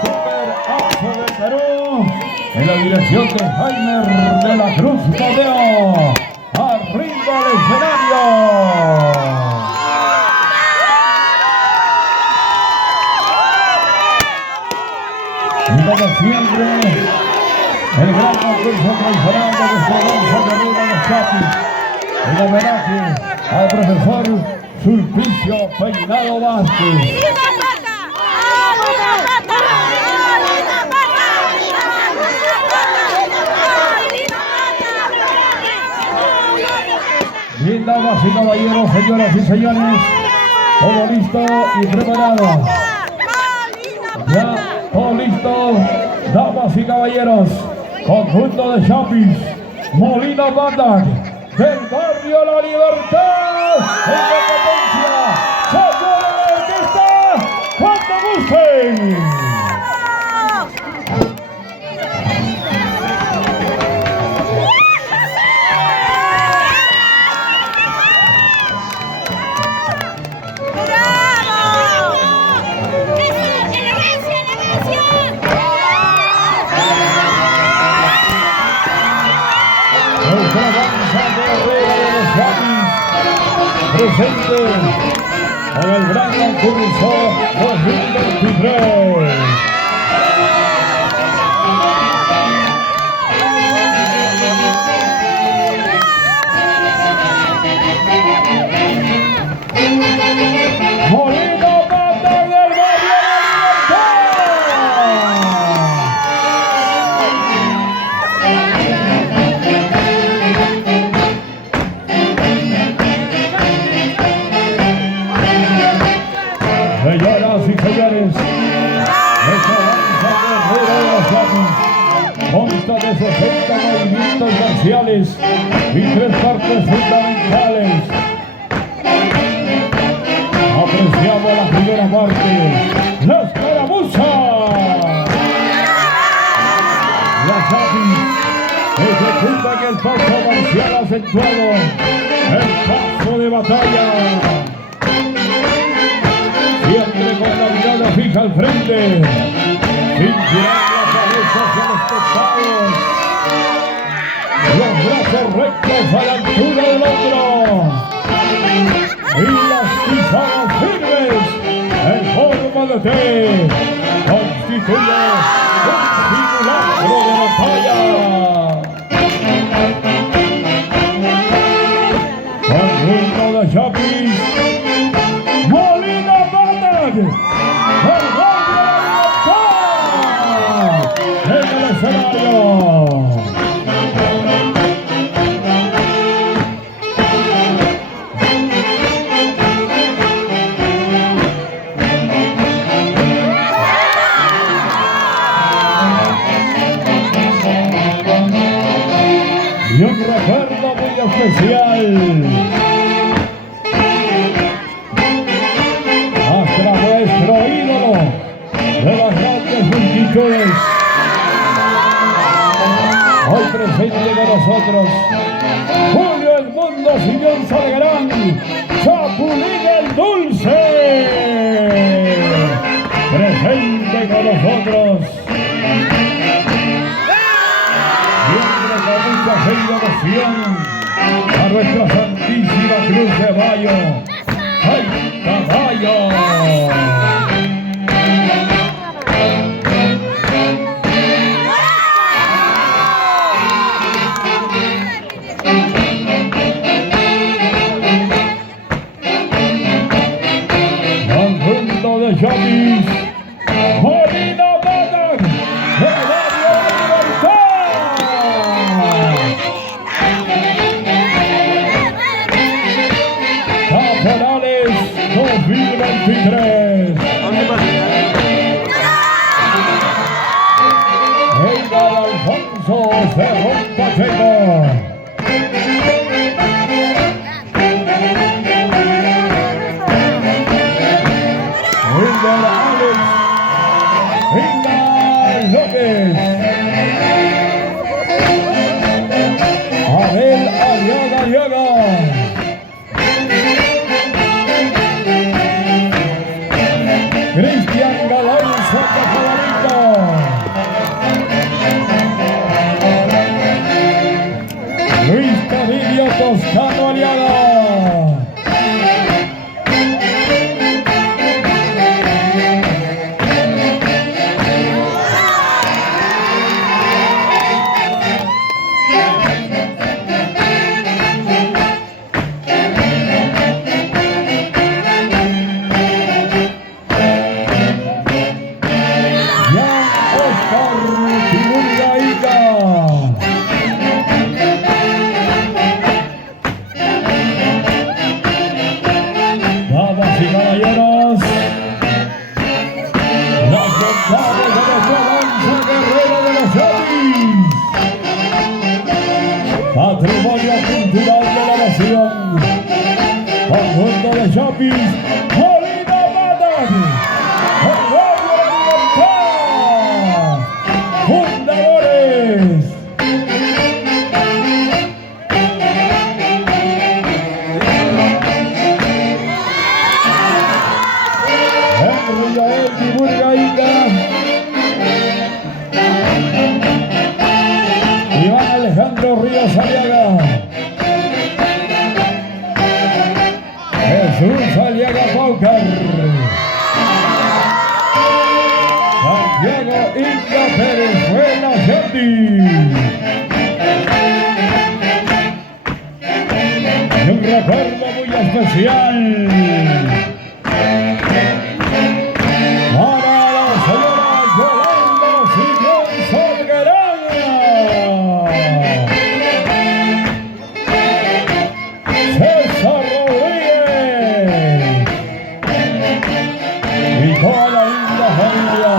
Super Oso de Perú, en la dirección de Jaime de la Cruz Tadeo. Arriba al escenario. Y como siempre, el gran concurso tradicional de nuestra danza de arriba de los Chapis, en homenaje al profesor Sulpicio Peinado Vázquez. Bien, damas y caballeros, señoras y señores, todo listo y preparado. Ya, todo listo, damas y caballeros, conjunto de Chapis, Molina Banda, del barrio La Libertad, en competencia, señora de orquesta, cuando gusten. Presente en el gran concurso 2023. Molina Banda en el barrio Señoras y señores, esta danza guerrera de los Chapis consta de 60 movimientos marciales y 3 partes fundamentales. Apreciamos la primera parte, la escaramuza. Los Chapis ejecutan el paso marcial acentuado, el paso de batalla. Siempre con la mirada fija al frente, sin girar la cabeza hacia los costados, los brazos rectos a la altura del hombro y las pisadas firmes en forma de T constituye un simulacro de batalla. Conjunto de Chapis, Molina Banda, el barrio en el escenario. Y un recuerdo muy especial hasta nuestro ídolo de las grandes multitudes, hoy presente con nosotros, Julio El Mundo Sillón Salguerán, Chapulín el Dulce, presente con nosotros. Siempre con mucha fe y devoción a nuestra Santísima Cruz de Mayo. ¡Ay, caballo! Conjunto de Chapis, Molina Banda, el barrio La Libertad. Caporales 2023. Edgar Alfonso Cerrón Pacheco. Edgar Alex López. Abel Aliaga Aliaga. Cristian Oscar Tiburgaíca. Damas y caballeros, las ventajas de nuestra danza guerrera de los Chapis. Patrimonio cultural de la nación. Conjunto de Chapis, Molina Madan, el barrio de la libertad, fundadores. Henry Yael Tiburgaíca, Iván Alejandro Ríos Aliaga, Jesús Aliaga Paucar, Santiago Inca Pérez Buena Gente. Y un recuerdo muy especial para la señora Yolanda Sillón Solgueraña, César Rodríguez y toda la linda familia.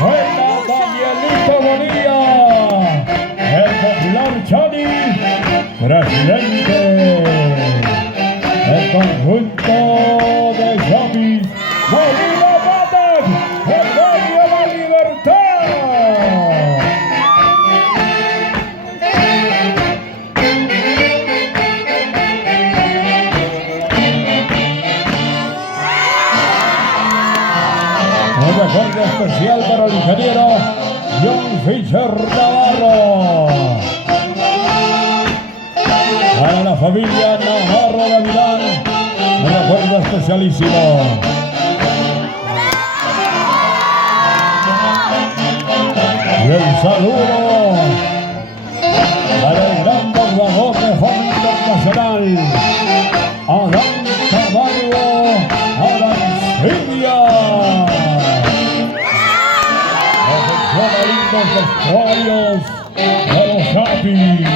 Buena Danielito Bonilla, el popular Chani, presidente del conjunto de Chapis, Molina Madan, el barrio de la libertad. Un recuerdo especial para el ingeniero John Fischer Navarro. Para la familia Navarro de Milán, un recuerdo especialísimo. Y el saludo para el gran bordador de fama internacional, Adán Camargo Arancibia. Los vestuarios de los Chapis.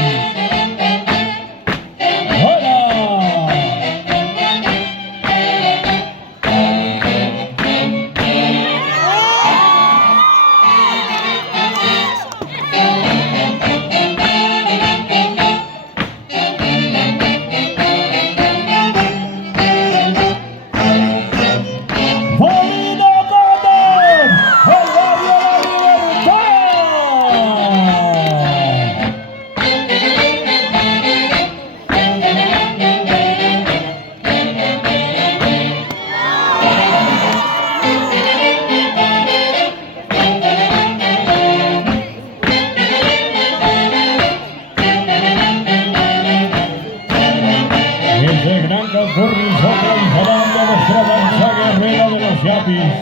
Ese gran concurso transformando nuestra danza guerrera de los Chapis.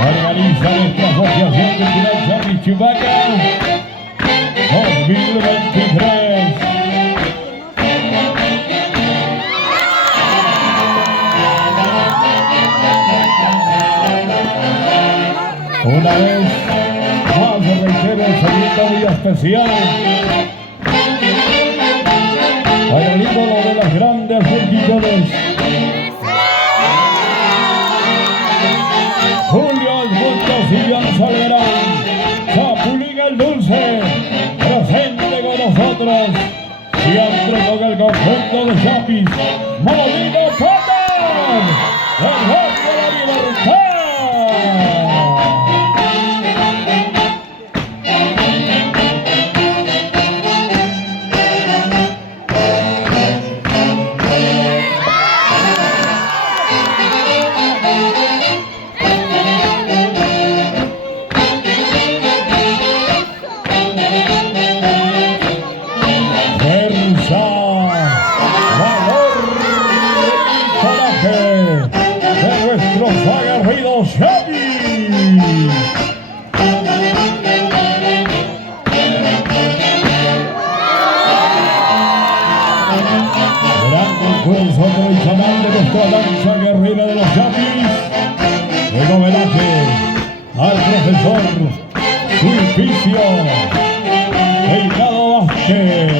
Organiza nuestra Asociación Cultural Chapis Chubaca 2023. Una vez más se reitera el saludo muy especial para el ídolo de las grandes multitudes, Julio Alfonso Sillón Solguerán, Chapulín el Dulce, presente con nosotros, siempre con el conjunto de Chapis, Molina Madan, el barrio de la libertad. Fuerza, valor y coraje de profesor Sulpicio Delgado Vázquez.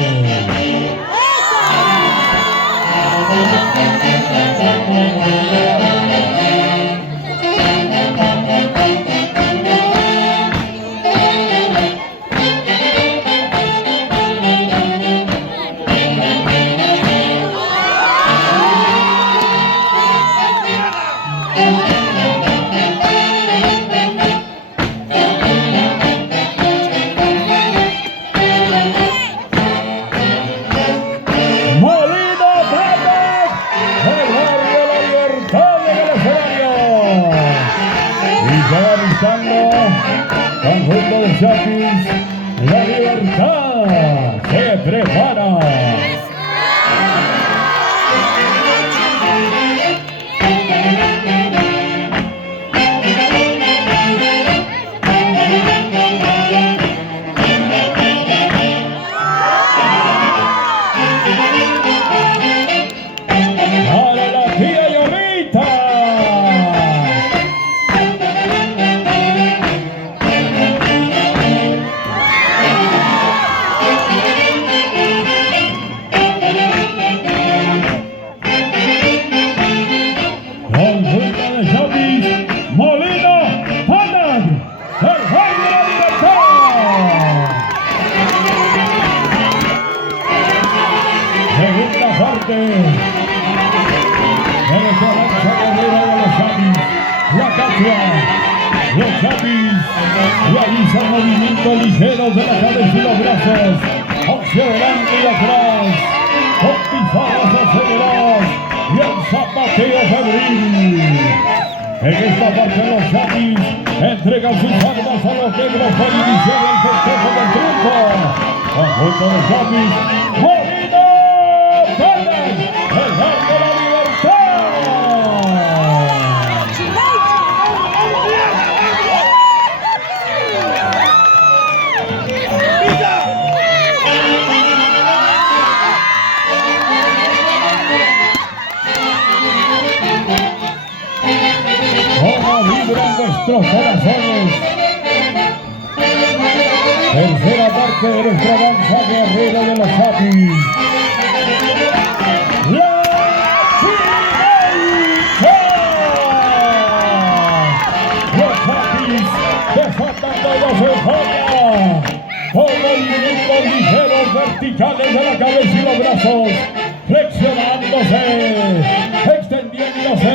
Conjunto de Chapis, La Libertad se prepara. Para la tía Yomita. Los Chapis realizan movimientos ligeros de la cabeza y los brazos hacia adelante y atrás, con pisadas aceleradas y el zapateo febril. En esta parte los Chapis entregan sus armas a los negros para iniciar el festejo del triunfo. Conjunto de Chapis, Molina Pérez, el Bar de la Libertad. Nuestros corazones. Tercera parte de nuestra danza guerrera de los Chapis. La Chileita. Los Chapis desatando los enfoca con movimientos ligeros verticales de la cabeza y los brazos, flexionándose, extendiéndose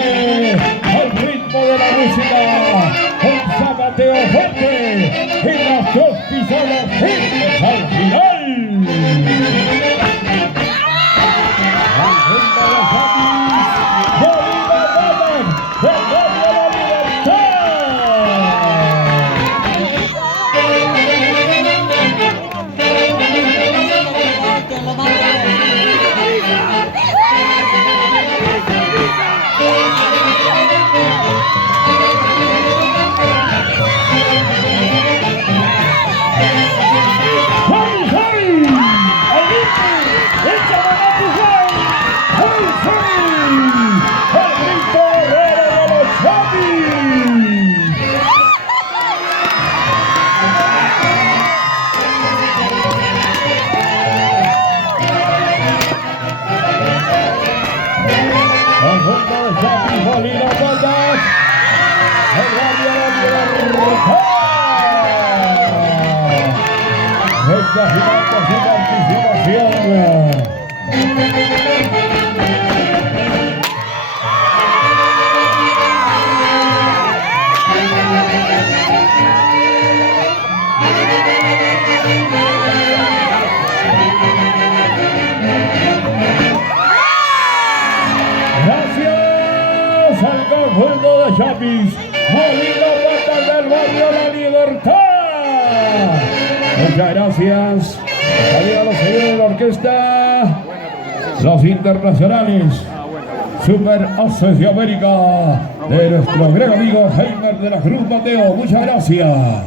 al ritmo de la música, un zapateo fuerte y las dos pisadas firmes al final. Conjunto de Chapis, Molina Pérez, el Bar de la Libertad. Molina Pérez, el Bar de la Libertad. Esta final su participación. Al conjunto de Chapis, Molina Pérez del barrio La Libertad. Muchas gracias. Saludos a los señores de la orquesta, los internacionales, Super Aces de América, de nuestro gran amigo Heimer de la Cruz Mateo. Muchas gracias.